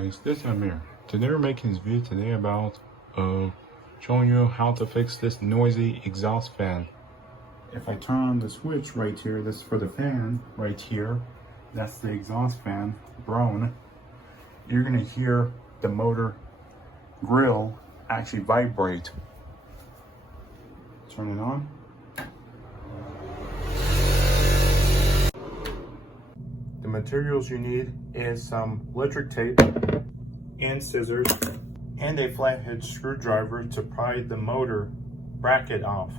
Guys, this is Amir. Today we're making this video today about showing you how to fix this noisy exhaust fan. If I turn on the switch right here, this is for the fan right here. That's the exhaust fan, brown. You're gonna hear the motor grill actually vibrate. Turn it on. The materials you need is some electric tape and scissors and a flathead screwdriver to pry the motor bracket off.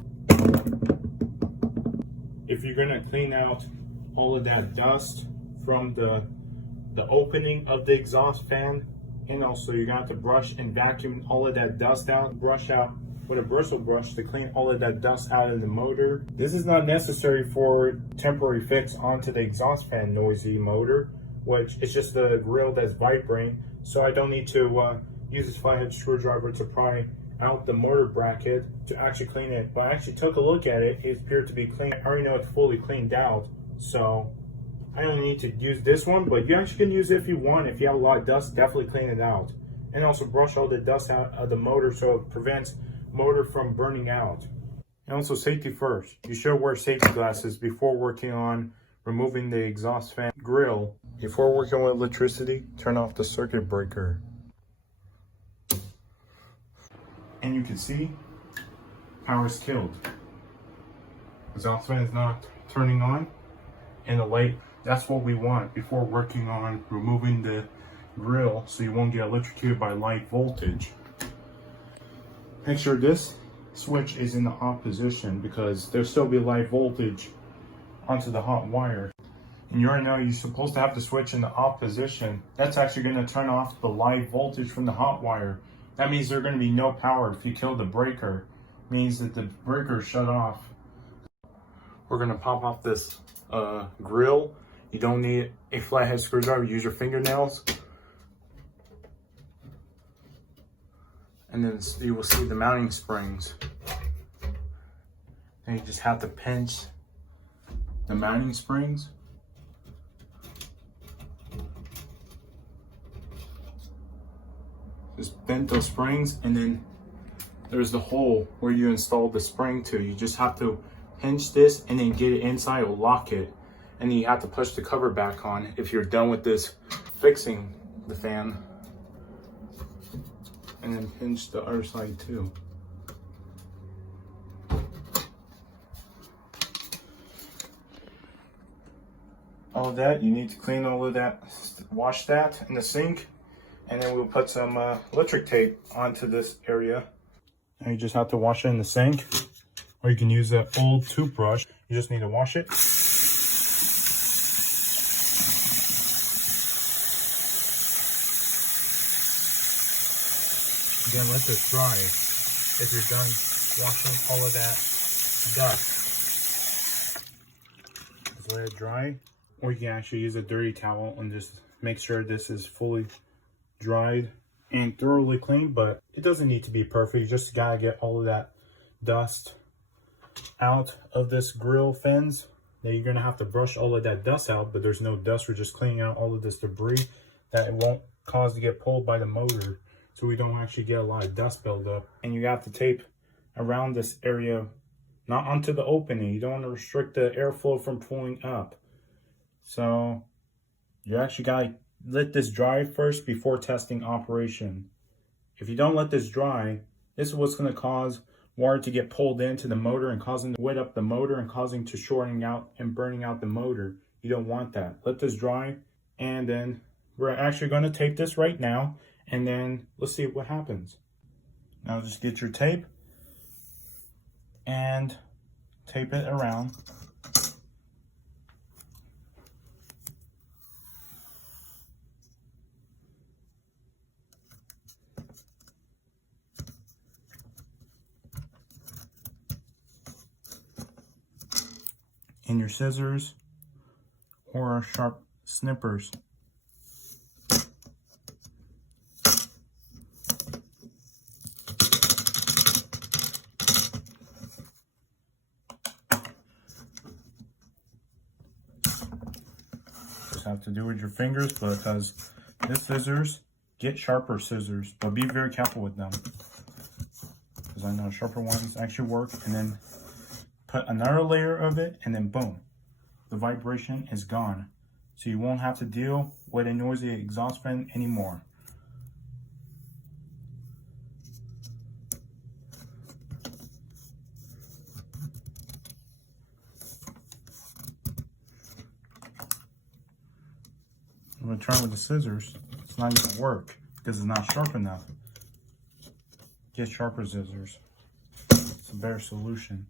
If you're going to clean out all of that dust from the opening of the exhaust fan, and also you're going to have to brush and vacuum all of that dust out, brush out with a bristle brush to clean all of that dust out of the motor. This is not necessary for temporary fix onto the exhaust fan noisy motor, which is just the grill that's vibrating. So I don't need to use this flathead screwdriver to pry out the motor bracket to actually clean it. But I actually took a look at it. It appeared to be clean. I already know it's fully cleaned out, so I don't need to use this one, but you actually can use it if you want. If you have a lot of dust, definitely clean it out. And also brush all the dust out of the motor so it prevents motor from burning out. And also safety first. You should wear safety glasses before working on removing the exhaust fan grill. Before working with electricity, turn off the circuit breaker. And you can see power is killed. Exhaust fan is not turning on, and the light, that's what we want before working on removing the grill so you won't get electrocuted by light voltage. Make sure this switch is in the off position because there'll still be light voltage onto the hot wire. And you already know you're supposed to have the switch in the off position. That's actually going to turn off the light voltage from the hot wire. That means there's going to be no power. If you kill the breaker, it means that the breaker is shut off. We're going to pop off this grill. You don't need a flathead screwdriver. Use your fingernails. And then you will see the mounting springs. And you just have to pinch the mounting springs. Just bend those springs, and then there's the hole where you install the spring to. You just have to pinch this and then get it inside or lock it. And then you have to push the cover back on if you're done with this fixing the fan. And then pinch the other side too. All of that, you need to clean all of that, wash that in the sink, and then we'll put some electric tape onto this area. Now you just have to wash it in the sink, or you can use an old toothbrush. You just need to wash it. Again, let this dry if you're done washing all of that dust. Just let it dry, or you can actually use a dirty towel and just make sure this is fully dried and thoroughly clean, but it doesn't need to be perfect. You just gotta get all of that dust out of this grill fins. Now you're gonna have to brush all of that dust out, but there's no dust. We're just cleaning out all of this debris that it won't cause to get pulled by the motor, so we don't actually get a lot of dust buildup. And you have to tape around this area, not onto the opening. You don't want to restrict the airflow from pulling up. So you actually gotta let this dry first before testing operation. If you don't let this dry, this is what's going to cause water to get pulled into the motor and causing to wet up the motor and causing to shorting out and burning out the motor. You don't want that. Let this dry, and then we're actually going to tape this right now, and then let's see what happens. Now just get your tape and tape it around. And your scissors or sharp snippers. Just have to do with your fingers because this scissors get sharper scissors, but be very careful with them, because I know sharper ones actually work. And then put another layer of it, and then boom, the vibration is gone. So you won't have to deal with a noisy exhaust fan anymore. I'm going to try with the scissors. It's not going to work because it's not sharp enough. Get sharper scissors. It's a better solution.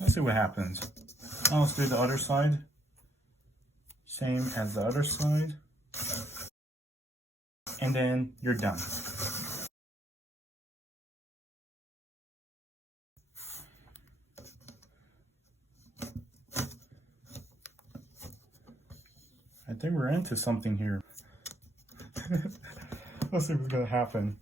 Let's see what happens. Now let's do the other side. Same as the other side. And then you're done. I think we're into something here. Let's see what's gonna happen.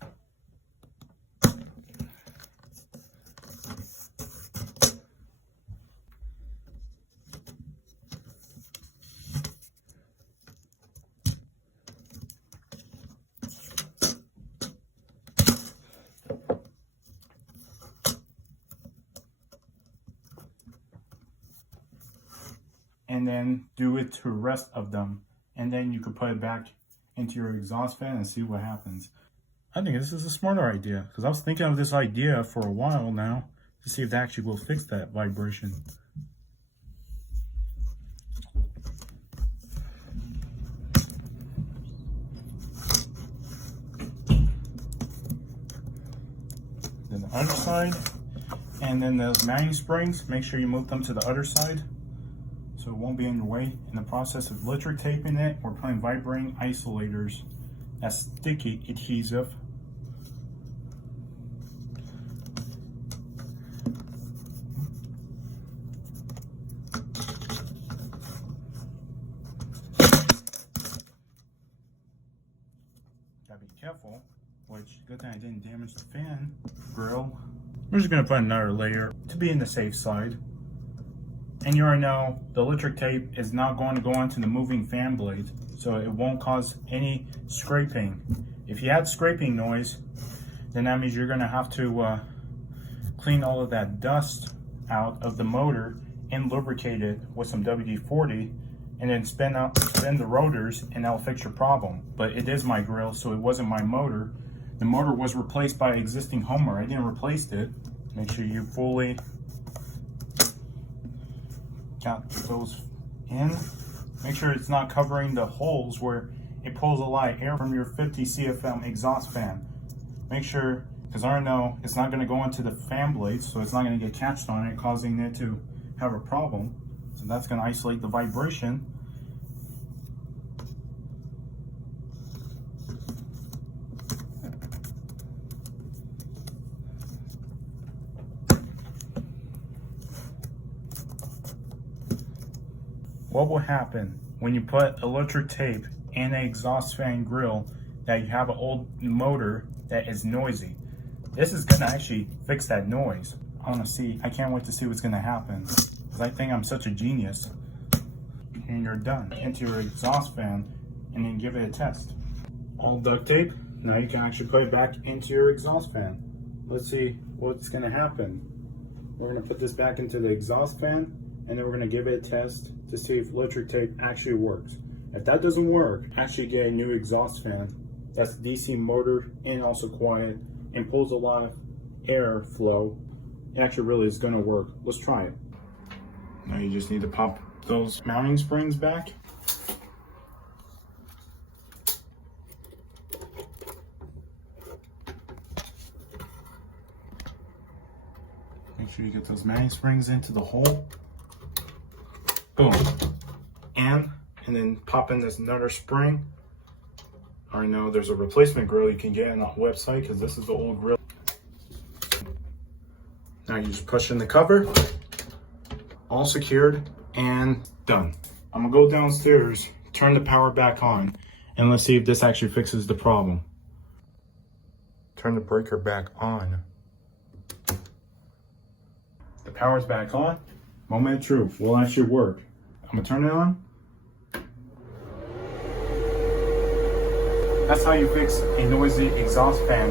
And then do it to the rest of them, and then you could put it back into your exhaust fan and see what happens. I think this is a smarter idea, because I was thinking of this idea for a while now to see if that actually will fix that vibration. Then the other side, and then those mounting springs, make sure you move them to the other side, so it won't be in your way. In the process of electric taping it, we're putting vibrating isolators. That's sticky adhesive. Gotta be careful, which good thing I didn't damage the fan grill. We're just gonna put another layer to be in the safe side. And you already know the electric tape is not going to go onto the moving fan blade, so it won't cause any scraping. If you had scraping noise, then that means you're going to have to clean all of that dust out of the motor and lubricate it with some WD-40, and then spin the rotors, and that'll fix your problem. But it is my grill, so it wasn't my motor. The motor was replaced by an existing Homer. I didn't replace it. Make sure you fully got those in. Make sure it's not covering the holes where it pulls a lot of air from your 50 CFM exhaust fan. Make sure, because I know it's not going to go into the fan blades, so it's not going to get catched on it, causing it to have a problem. So that's going to isolate the vibration. What will happen when you put electric tape in an exhaust fan grill that you have an old motor that is noisy? This is gonna actually fix that noise. I can't wait to see what's gonna happen, because I think I'm such a genius. And you're done. Into your exhaust fan, and then give it a test. All duct tape. Now you can actually put it back into your exhaust fan. Let's see what's gonna happen. We're gonna put this back into the exhaust fan, and then we're gonna give it a test to see if electric tape actually works. If that doesn't work, actually get a new exhaust fan that's DC motor and also quiet and pulls a lot of air flow. It actually really is gonna work. Let's try it. Now you just need to pop those mounting springs back. Make sure you get those mounting springs into the hole. Boom. And then pop in this another spring. I know there's a replacement grill you can get on the website, because this is the old grill. Now you just push in the cover, all secured and done. I'm gonna go downstairs, turn the power back on, and let's see if this actually fixes the problem. Turn the breaker back on. The power's back on. Moment of truth. Will actually work. I'm gonna turn it on. That's how you fix a noisy exhaust fan